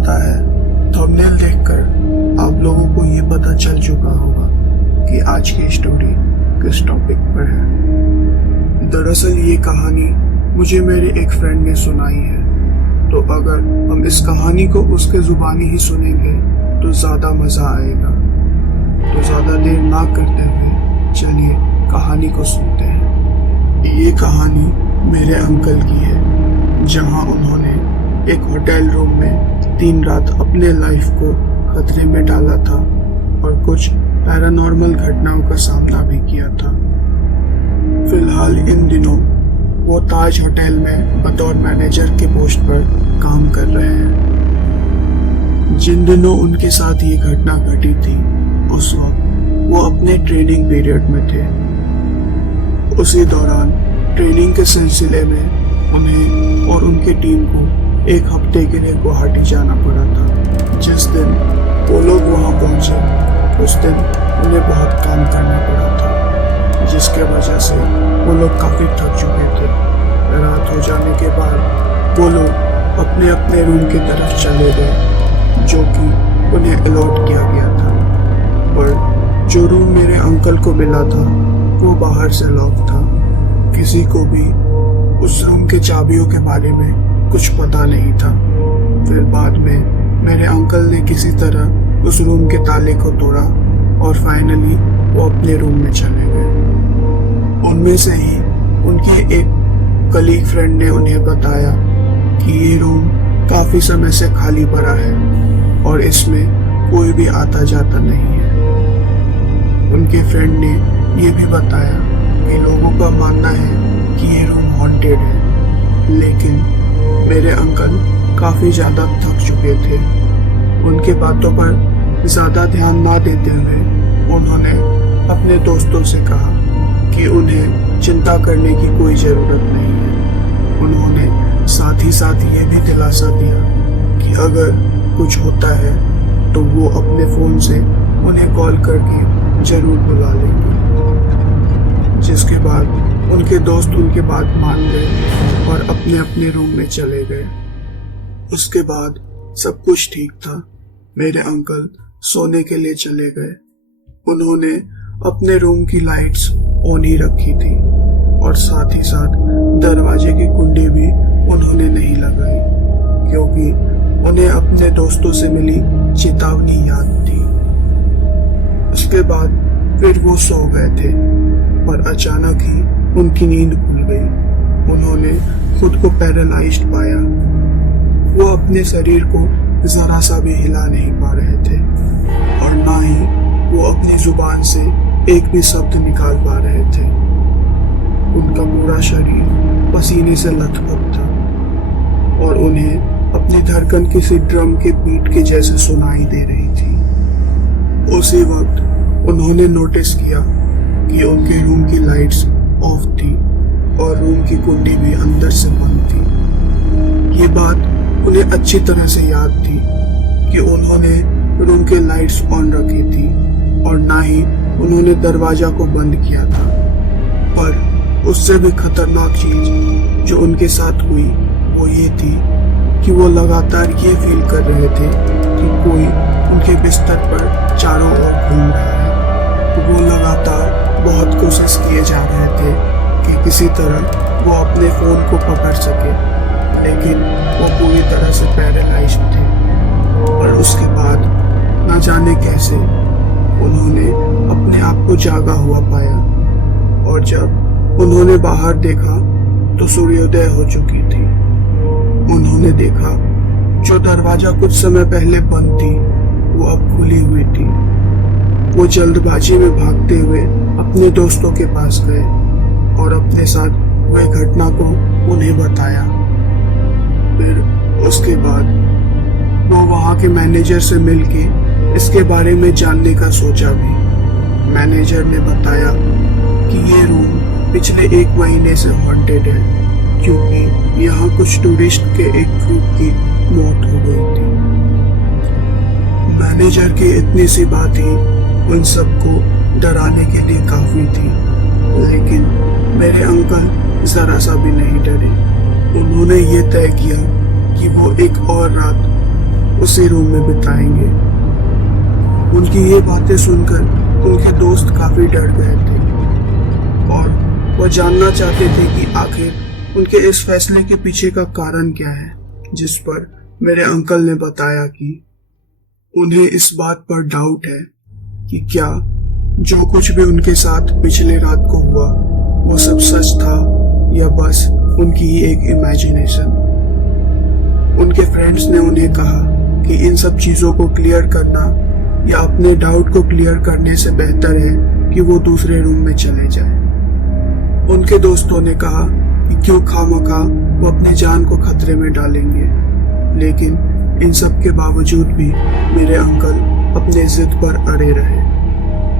पता है, थंबनेल देखकर आप लोगों को ये पता चल चुका होगा कि आज की स्टोरी किस टॉपिक पर है। दरअसल ये कहानी मुझे मेरे एक फ्रेंड ने सुनाई है, तो अगर हम इस कहानी को उसके जुबानी ही सुनेंगे तो ज्यादा मजा आएगा। तो ज्यादा देर ना करते हुए चलिए कहानी को सुनते हैं। ये कहानी मेरे अंकल की है, जहां उन्होंने एक होटल रूम में 3 रात अपने लाइफ को खतरे में डाला था और कुछ पैरानॉर्मल घटनाओं का सामना भी किया था। फिलहाल इन दिनों वो ताज होटल में बतौर मैनेजर के पोस्ट पर काम कर रहे हैं। जिन दिनों उनके साथ ये घटना घटी थी, उस वक्त वो अपने ट्रेनिंग पीरियड में थे। उसी दौरान ट्रेनिंग के सिलसिले में उन्हें और उनकी टीम को एक हफ्ते के लिए गुवाहाटी जाना पड़ा था। जिस दिन वो लोग वहां पहुंचे, उस दिन उन्हें बहुत काम करना पड़ा था, जिसके वजह से वो लोग काफी थक चुके थे। रात हो जाने के बाद वो लोग अपने अपने रूम की तरफ चले गए, जो कि उन्हें अलॉट किया गया था। पर जो रूम मेरे अंकल को मिला था वो बाहर से लॉक था। किसी को भी उस रूम के चाबियों के बारे में कुछ पता नहीं था। फिर बाद में मेरे अंकल ने किसी तरह उस रूम के ताले को तोड़ा और फाइनली वो अपने रूम में चले गए। उनमें से ही उनकी एक कलीग फ्रेंड ने उन्हें बताया कि ये रूम काफी समय से खाली पड़ा है और इसमें कोई भी आता जाता नहीं है। उनके फ्रेंड ने ये भी बताया कि लोगों का मानना है कि ये रूम हॉन्टेड है, लेकिन मेरे अंकल काफी ज्यादा थक चुके थे। उनके बातों पर ज्यादा ध्यान ना देते हुए उन्होंने अपने दोस्तों से कहा कि उन्हें चिंता करने की कोई जरूरत नहीं है। उन्होंने साथ ही साथ ये भी दिलासा दिया कि अगर कुछ होता है तो वो अपने फोन से उन्हें कॉल करके जरूर बुला लेंगे। जिसके बाद उनके दोस्त उनकी बात मान गए और अपने अपने रूम में चले गए। उसके बाद सब कुछ ठीक था। मेरे अंकल सोने के लिए चले गए। उन्होंने अपने रूम की लाइट्स ऑन ही रखी थी और साथ ही साथ दरवाजे की कुंडी भी उन्होंने नहीं लगाई, क्योंकि उन्हें अपने दोस्तों से मिली चेतावनी याद थी। उसके बाद फिर वो सो गए थे, पर अचानक ही उनकी नींद खुल गई। उन्होंने खुद को पैरालाइज्ड पाया। वो अपने शरीर को जरा सा भी हिला नहीं पा रहे थे और ना ही वो अपनी जुबान से एक भी शब्द निकाल पा रहे थे। उनका पूरा शरीर पसीने से लथपथ था और उन्हें अपनी धड़कन किसी ड्रम के बीट के जैसे सुनाई दे रही थी। उसी वक्त उन्होंने नोटिस किया कि उनके रूम की लाइट्स ऑफ थी और रूम की कुंडी भी अंदर से बंद थी। ये बात उन्हें अच्छी तरह से याद थी कि उन्होंने रूम के लाइट्स ऑन रखी थी और ना ही उन्होंने दरवाजा को बंद किया था। पर उससे भी खतरनाक चीज जो उनके साथ हुई वो ये थी कि वो लगातार ये फील कर रहे थे कि कोई उनके बिस्तर पर चारों ओर घूम रहा है। वो लगातार बहुत कोशिश किए जा रहे थे कि किसी तरह वो अपने फोन को पकड़ सके, लेकिन वो पूरी तरह से पैरालाइज्ड थे। और उसके बाद न जाने कैसे उन्होंने अपने आप को जागा हुआ पाया और जब उन्होंने बाहर देखा तो सूर्योदय हो चुकी थी। उन्होंने देखा जो दरवाजा कुछ समय पहले बंद थी वो अब खुली हुई थी। वो जल्दबाजी में भागते हुए अपने दोस्तों के पास गए और अपने साथ हुई घटना को उन्हें बताया। फिर उसके बाद वो वहां के मैनेजर से मिलके इसके बारे में जानने का सोचा भी। मैनेजर ने बताया कि ये रूम पिछले 1 महीने से हॉन्टेड है, क्योंकि यहाँ कुछ टूरिस्ट के एक ग्रुप की मौत हो गई थी। मैनेजर की इतनी सी बात ही उन सबको डराने के लिए काफी थी, लेकिन मेरे अंकल जरा सा भी नहीं डरे। उन्होंने ये तय किया कि वो एक और रात उसी रूम में बिताएंगे। उनकी ये बातें सुनकर उनके दोस्त काफी डर गए थे और वह जानना चाहते थे कि आखिर उनके इस फैसले के पीछे का कारण क्या है, जिस पर मेरे अंकल ने बताया कि उन्हें इस बात पर डाउट है कि क्या जो कुछ भी उनके साथ पिछले रात को हुआ वो सब सच था या बस उनकी ही एक इमेजिनेशन। उनके फ्रेंड्स ने उन्हें कहा कि इन सब चीजों को क्लियर करना या अपने डाउट को क्लियर करने से बेहतर है कि वो दूसरे रूम में चले जाए। उनके दोस्तों ने कहा कि क्यों खामखा वो अपनी जान को खतरे में डालेंगे, लेकिन इन सब के बावजूद भी मेरे अंकल अपने जिद पर अड़े रहे।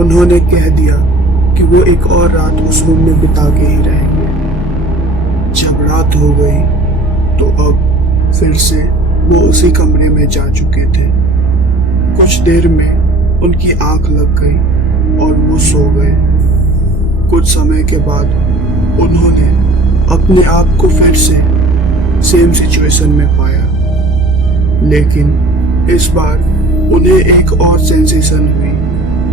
उन्होंने कह दिया कि वो एक और रात उस रूम में बिता के ही रहेंगे। जब रात हो गई तो अब फिर से वो उसी कमरे में जा चुके थे। कुछ देर में उनकी आंख लग गई और वो सो गए। कुछ समय के बाद उन्होंने अपने आप को फिर से सेम सिचुएशन में पाया, लेकिन इस बार उन्हें एक और सेंसेशन हुई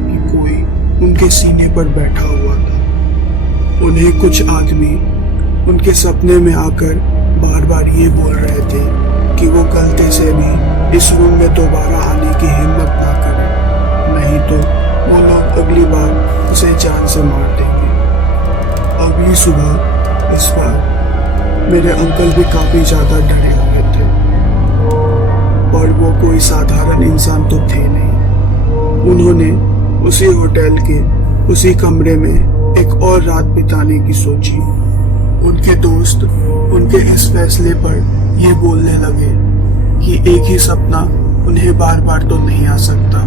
कि कोई उनके सीने पर बैठा हुआ था। उन्हें कुछ आदमी उनके सपने में आकर बार बार ये बोल रहे थे कि वो गलती से भी इस रूम में दोबारा आने की हिम्मत ना करें, नहीं तो वो लोग अगली बार उसे जान से मार देंगे। अगली सुबह इस बार मेरे अंकल भी काफी ज्यादा डरे हुए थे, पर वो कोई साधारण इंसान तो थे नहीं। उन्होंने उसी होटल के उसी कमरे में एक और रात बिताने की सोची। उनके दोस्त उनके इस फैसले पर ये बोलने लगे कि एक ही सपना उन्हें बार बार तो नहीं आ सकता,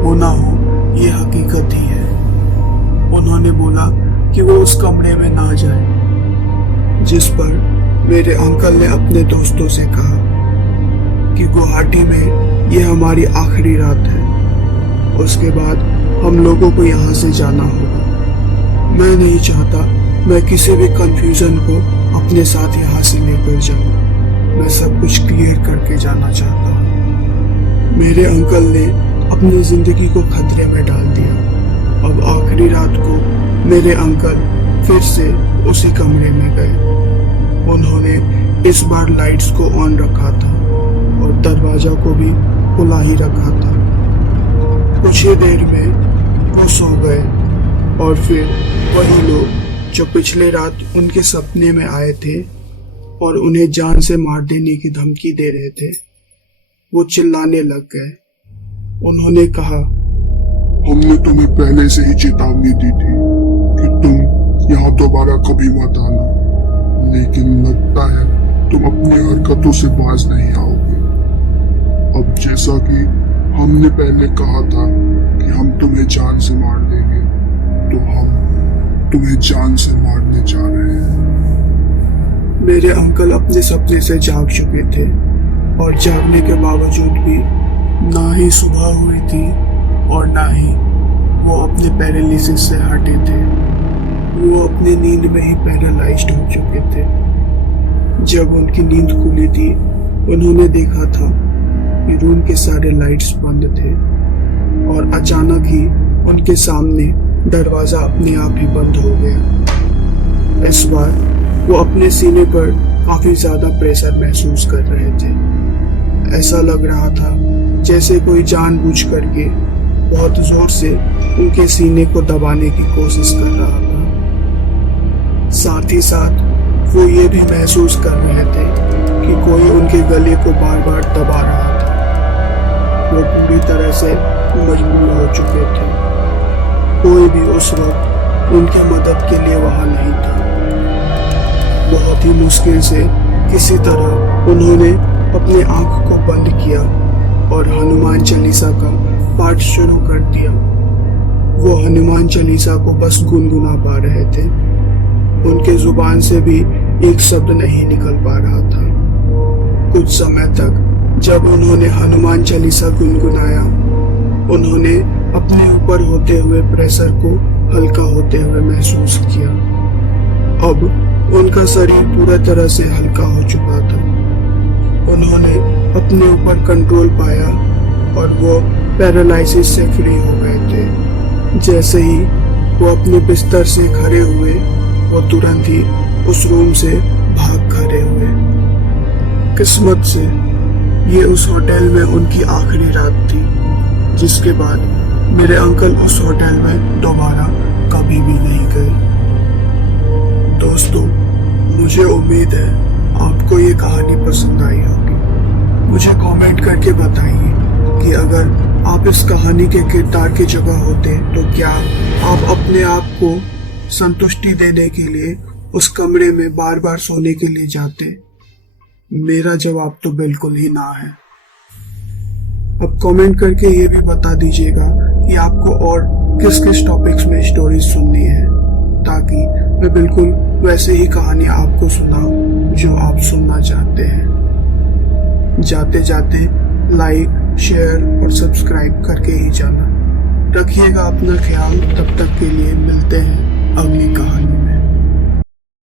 हो ना हो ये हकीकत ही है। उन्होंने बोला कि वो उस कमरे में ना जाए, जिस पर मेरे अंकल ने अपने दोस्तों से कहा कि गुवाहाटी में ये हमारी आखिरी रात है, उसके बाद हम लोगों को यहाँ से जाना होगा। मैं नहीं चाहता मैं किसी भी कंफ्यूजन को अपने साथ यहाँ से लेकर जाऊं। मैं सब कुछ क्लियर करके जाना चाहता हूँ। मेरे अंकल ने अपनी जिंदगी को खतरे में डाल दिया। अब आखिरी रात को मेरे अंकल फिर से उसी कमरे में गए। उन्होंने इस बार लाइट्स को ऑन रखा था और दरवाजा को भी खुला ही रखा था। कुछ ही देर में वो सो गए और फिर वही लोग जो पिछले रात उनके सपने में आए थे और उन्हें जान से मार देने की धमकी दे रहे थे, वो चिल्लाने लग गए। उन्होंने कहा, हमने तुम्हें पहले से ही चेतावनी दी थी कि तुम यहाँ दोबारा कभी मत आना, लेकिन लगता है तुम अपनी हरकतों से बाज नहीं आओगे। अब जैसा कि हमने पहले कहा था कि हम तुम्हें जान से मार देंगे, तो हम तुम्हें जान से मारने जा रहे हैं। मेरे अंकल अपने सपने से जाग चुके थे और जागने के बावजूद भी ना ही सुबह हुई थी और ना ही वो अपने पैरालिसिस से हटे थे। वो अपने नींद में ही पैरालाइज्ड हो चुके थे। जब उनकी नींद खुली थी, उन्होंने देखा था कि रूम के सारे लाइट्स बंद थे और अचानक ही उनके सामने दरवाजा अपने आप ही बंद हो गया। इस बार वो अपने सीने पर काफी ज्यादा प्रेशर महसूस कर रहे थे। ऐसा लग रहा था जैसे कोई जानबूझ करके बहुत जोर से उनके सीने को दबाने की कोशिश कर रहा था। साथ ही साथ वो ये भी महसूस कर रहे थे कि कोई उनके गले को बार बार दबा रहा था। वो पूरी तरह से मजबूर हो चुके थे। कोई भी उस वक्त उनकी मदद के लिए वहां नहीं था। बहुत ही मुश्किल से किसी तरह उन्होंने अपनी आंख को बंद किया और हनुमान चालीसा का पाठ शुरू कर दिया। वो हनुमान चालीसा को बस गुनगुना पा रहे थे। उनके जुबान से भी एक शब्द नहीं निकल पा रहा था। कुछ समय तक जब उन्होंने हनुमान चालीसा गुनगुनाया, उन्होंने अपने ऊपर होते हुए प्रेशर को हल्का होते हुए महसूस किया। अब उनका शरीर पूरा तरह से हल्का हो चुका था। उन्होंने अपने ऊपर कंट्रोल पाया और वो पैरालिसिस से फ्री हो गए थे। जैसे ही वो अपने बिस्तर से खड़े हुए, वो तुरंत ही उस रूम से भाग खड़े हुए। किस्मत से ये उस होटल में उनकी आखिरी रात थी, जिसके बाद मेरे अंकल उस होटल में दोबारा कभी भी नहीं गए। दोस्तों, मुझे उम्मीद है आपको ये कहानी पसंद आई होगी। मुझे कमेंट करके बताइए कि अगर आप इस कहानी के किरदार की जगह होते तो क्या आप अपने आप को संतुष्टि देने के लिए उस कमरे में बार बार सोने के लिए जाते? मेरा जवाब तो बिल्कुल ही ना है। अब कमेंट करके ये भी बता दीजिएगा कि आपको और किस किस टॉपिक्स में स्टोरीज सुननी है, ताकि मैं बिल्कुल वैसे ही कहानी आपको सुनाऊं जो आप सुनना चाहते हैं। जाते जाते लाइक, शेयर और सब्सक्राइब करके ही जाना। रखिएगा अपना ख्याल। तब तक के लिए मिलते हैं अगली कहानी।